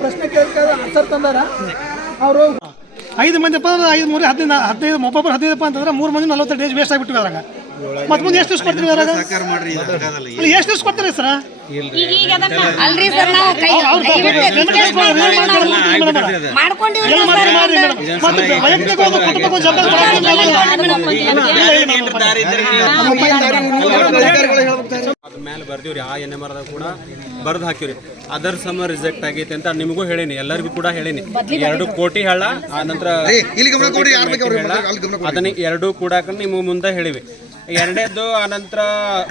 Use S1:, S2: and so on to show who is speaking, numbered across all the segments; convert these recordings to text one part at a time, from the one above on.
S1: ಪ್ರಶ್ನೆ ಆನ್ಸರ್ ತಂದಾರ? ಅವರು
S2: ಐದು ಮಂದಿ ಐದು ಮೂರು ಹದಿನೈದು ಹದಿನೈದು ಒಬ್ಬೊಬ್ಬರು ಹದಿನೈದು ಅಂತಂದ್ರೆ ಮೂರು ಮಂದಿ ನಲವತ್ತು ಡೇಸ್ ವೇಸ್ಟ್ ಆಗಿಬಿಟ್ಟು ಅದ್ರಾಗ. ಮತ್ತೆ ಮುಂದೆ ಎಷ್ಟು ದಿವಸ ಅದ್ರಾಗ ಅಲ್ಲಿ ಎಷ್ಟು ದಿವಸ ಕೊಡ್ತೀರಿ ಸರ್
S3: ಅಲ್ರಿ ಸರ್ ನಾವು ಕೈ ಮಾಡ್ಕೊಂಡಿವ್ರಿ
S2: ಮತ್ತೆ
S4: ಅದ್ರ ಮೇಲೆ ಬರ್ದೀವ್ರಿ ಆ ಎನ್ ಎಂ ಆರ್ದಾಗ ಕೂಡ ಬರ್ದು ಹಾಕಿವ್ರಿ ಅದರ್ ಸಮ ರಿಜೆಕ್ಟ್ ಆಗೈತೆ ಅಂತ ನಿಮಗೂ ಹೇಳೀನಿ ಎಲ್ಲರಿಗೂ ಕೂಡ ಹೇಳೀನಿ ಎರಡು ಕೋಟಿ ಹೇಳ ಆ ನಂತರ ಅದನ್ನ ಎರಡು ಕೂಡ ನಿಮ್ಮ ಮುಂದೆ ಹೇಳಿವಿ ಎರಡನೇದ್ದು ಆನಂತರ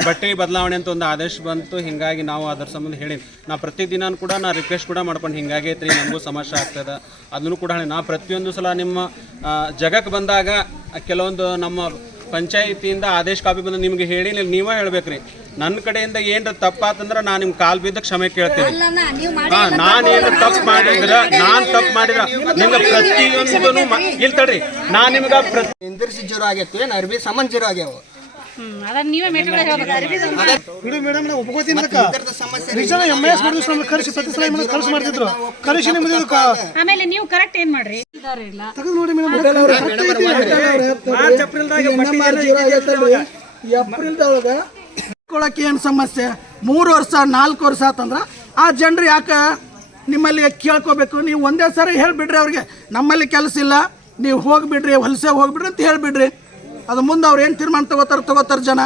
S4: ಬಟ್ಟೆ ಬದಲಾವಣೆ ಅಂತ ಒಂದು ಆದೇಶ ಬಂತು. ಹಿಂಗಾಗಿ ನಾವು ಅದ್ರ ಸಂಬಂಧ ಹೇಳಿನಿ. ನಾ ಪ್ರತಿದಿನ ಕೂಡ ನಾ ರಿಕ್ವೆಸ್ಟ್ ಕೂಡ ಮಾಡ್ಕೊಂಡು ಹಿಂಗಾಗೈತ್ರಿ ನಮಗೂ ಸಮಸ್ಯೆ ಆಗ್ತದೆ. ಅದನ್ನು ಕೂಡ ಹೇಳಿ. ನಾ ಪ್ರತಿಯೊಂದು ಸಲ ನಿಮ್ಮ ಆ, ಜಗಕ್ಕೆ ಬಂದಾಗ ಕೆಲವೊಂದು ನಮ್ಮ ಪಂಚಾಯಿತಿಯಿಂದ ಆದೇಶ ಕಾಪಿ ಬಂದು ನಿಮ್ಗೆ ಹೇಳಿ ನೀವೇ ಹೇಳ್ಬೇಕ್ರಿ. ನನ್ನ ಕಡೆಯಿಂದ ಏನ್ರ ತಪ್ಪಾತಂದ್ರ ನಾನು ನಿಮ್ ಕಾಲ್ ಬಿದ್ದ ಕ್ಷಮೆ ಕೇಳ್ತೀನಿ.
S3: ನೀವು ಮಾಡಿ
S4: ಹಾ ನಾನು ಏನು ತಪ್ಪು ಮಾಡಿದ್ರ ನಾನ್ ತಪ್ಪು ಮಾಡಿದ್ರ ನಿಮ್ಗೆ ಪ್ರತಿಯೊಂದು ಇಲ್ಲಿ ತಡ್ರಿ. ನಾನು ನಿಮ್ಗ ಪ್ರತಿ
S1: ನಿಂದಿರ್ಸಿ ಜೀರೋ ಆಗೈತಿ ಏನು ಅರ್ಬಿ ಸಮನ್ ಜೀರೋ ಆಗ್ಯಾವ.
S5: ಅದನ್ನ ನೀವೇ ಮೇಟ್ಗಳ ಹೇಳ್ಬೇಕು.
S2: ಬಿಡು ಮೇಡಮ್ ನಾವು ಒಪ್ಕೋತೀನಿ ಅದಕ್ಕೆ ನಿಜನ ಎಂ ಎಸ್ ಮಾಡಿದ್ರು ನಮ್ಗೆ ಕರೆಸಿ ಪ್ರತಿ ಸಲ ನಮ್ಗೆ ಕರೆಸಿ ಮಾಡ್ತಿದ್ರು. ಕರೆಸಿ ನಿಮ್ದು
S5: ಆಮೇಲೆ ನೀವು ಕರೆಕ್ಟ್ ಏನ್ ಮಾಡ್ರಿ? ಇಲ್ಲ.
S2: ತೆಗೆದು ನೋಡಿ ಮೇಡಮ್
S1: ಮಾರ್ಚ್ ಏಪ್ರಿಲ್ದಾಗ ಏಪ್ರಿಲ್ದೊಳಗೆ ಕೊಳಕ್ಕೆ ಏನು ಸಮಸ್ಯೆ. ಮೂರು ವರ್ಷ ನಾಲ್ಕು ವರ್ಷ ಆತಂದ್ರ ಆ ಜನರು ಯಾಕೆ ನಿಮ್ಮಲ್ಲಿ ಕೇಳ್ಕೋಬೇಕು? ನೀವು ಒಂದೇ ಸಾರಿ ಹೇಳ್ಬಿಡ್ರಿ ಅವ್ರಿಗೆ. ನಮ್ಮಲ್ಲಿ ಕೆಲಸ ಇಲ್ಲ. ನೀವು ಹೋಗ್ಬಿಡ್ರಿ ಹೊಲಸೆ ಹೋಗ್ಬಿಡ್ರಿ ಅಂತ ಹೇಳಿಬಿಡ್ರಿ. ಅದು ಮುಂದೆ ಅವ್ರು ಏನು ತೀರ್ಮಾನ ತಗೋತಾರೆ ತಗೋತಾರೆ ಜನ.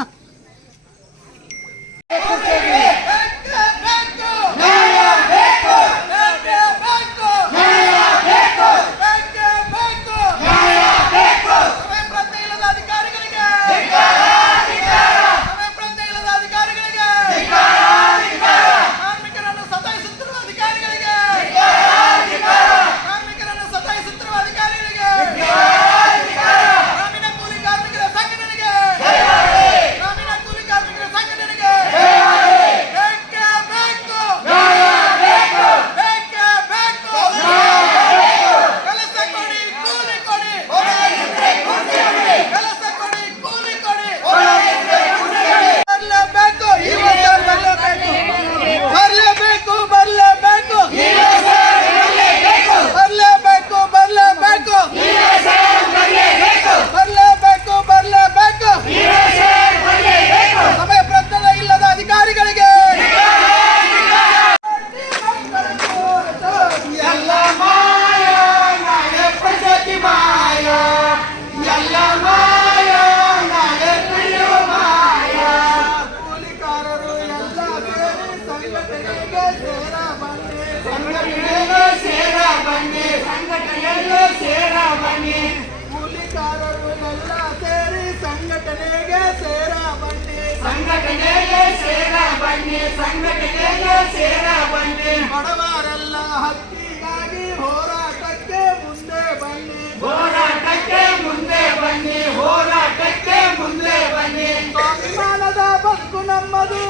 S6: ಸಂಘಟನೆಗೆ ಸೇರ ಬನ್ನಿ ಬಡವರೆಲ್ಲ ಹಕ್ಕಿಗಾಗಿ ಹೋರಾಟಕ್ಕೆ ಮುಂದೆ ಬನ್ನಿ ಹೋರಾಟಕ್ಕೆ ಮುಂದೆ ಬನ್ನಿ ಹೋರಾಟಕ್ಕೆ ಮುಂದೆ ಬನ್ನಿ. ಸ್ವಾಭಿಮಾನದ ಬದುಕು ನಮ್ಮದು.